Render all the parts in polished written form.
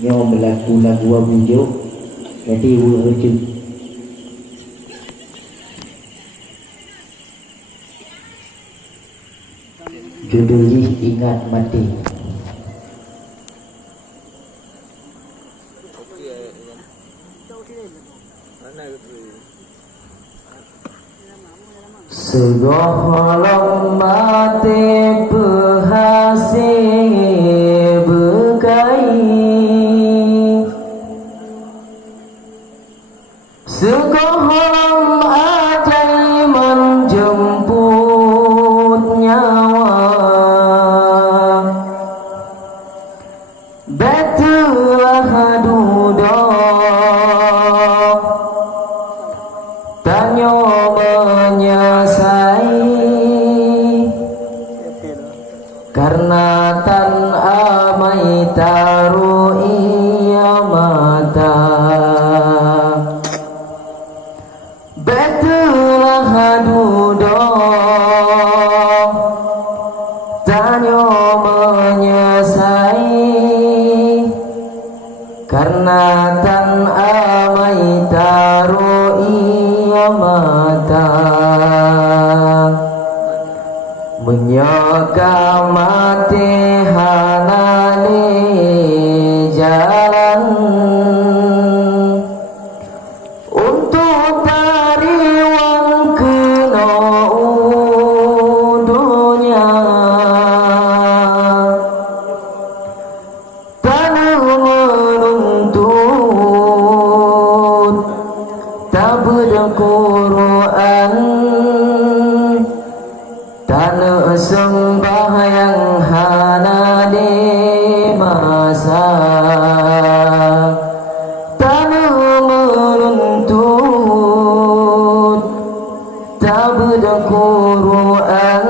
nyo berlaku lagu video jadi urut judulnya ingat mati. Segoholong mati berhasil berkai, segoholong ajai menjemput nyawa, betulah duduk tanyo menyesai, karena tan amai taruh ia mata, betulah duduk tanyo menyesai, karena tan amai taruh ia mata, menyeka mati hanane jalan untuk tariwang kena dunia, tanah menuntut tak berquran, tanah sembahyang hana di masa, tanah menuntut tak berquran,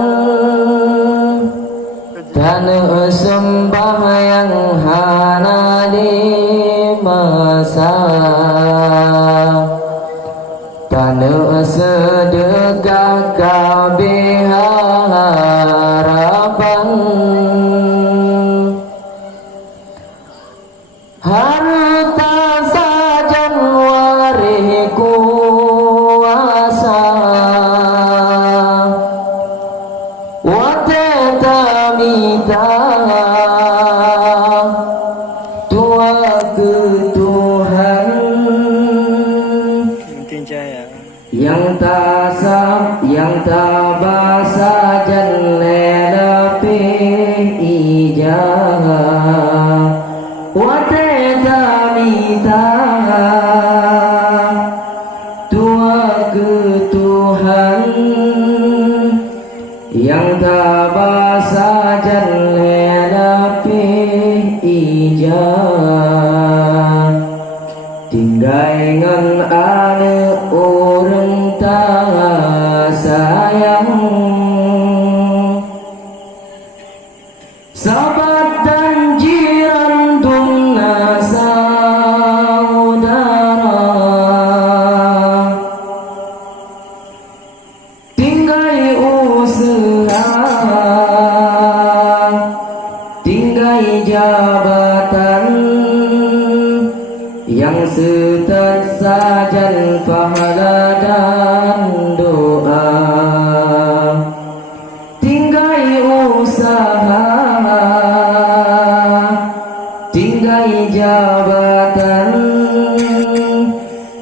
tanah sembahyang hana di masa, tanah sedekah kabeh harapan, harta sajan warih kuasa, wateta mita tua ke Tuhan yang tak sab, yang tak basa jan lelepi ijah, wateta mita tua ke Tuhan yang tak basa jan lelepi ijah, tinggai ngan ane orang tak sayang, sahabat dan jiran tunna saudara, tinggai usaha, tinggai jabatan, yang setat sajan pahala dan doa, tinggai usaha, tinggai jabatan,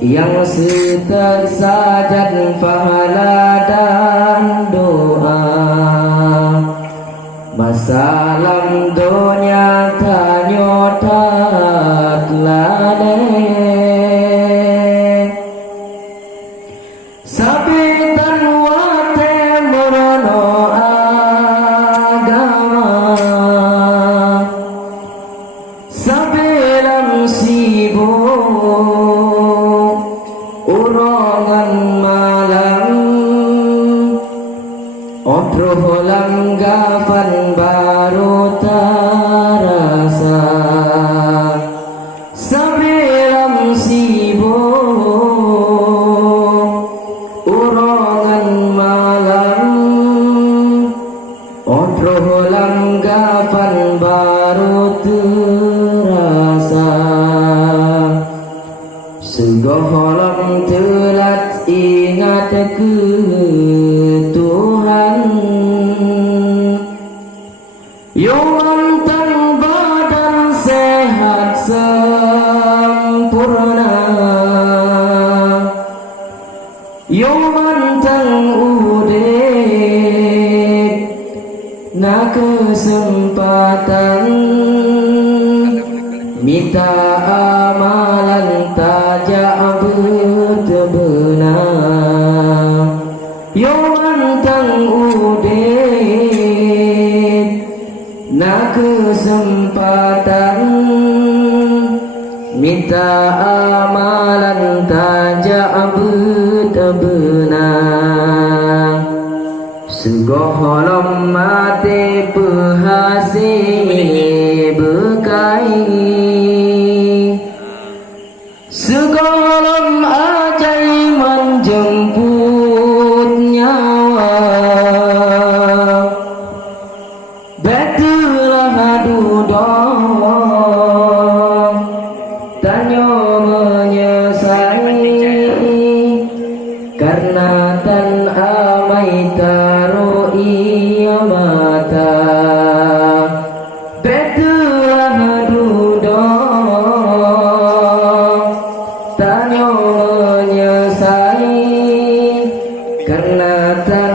yang setat sajan pahala dan doa, masalah dunia tanyotat lale, sabitan wate merono agama, sabilan sibuk urongan malam, obroh langgapan baru terasa, sabilan sibuk urongan malam, obroh langgapan baru terasa. Segolam telat ingat ke Tuhan, yo mantang badan sehat sempurna, yo mantang udek na kesempatan, minta amalan tajak bertebenang, yo mantang udek na kesempatan, minta amalan tajak bertebenang. Segolam mati berhasil berkai, segolam ajai menjemput nyawa, betulah duduk tanya menyesali, karena tan amai taruh ia mata, betulah duduk tanya menyesali, karena tan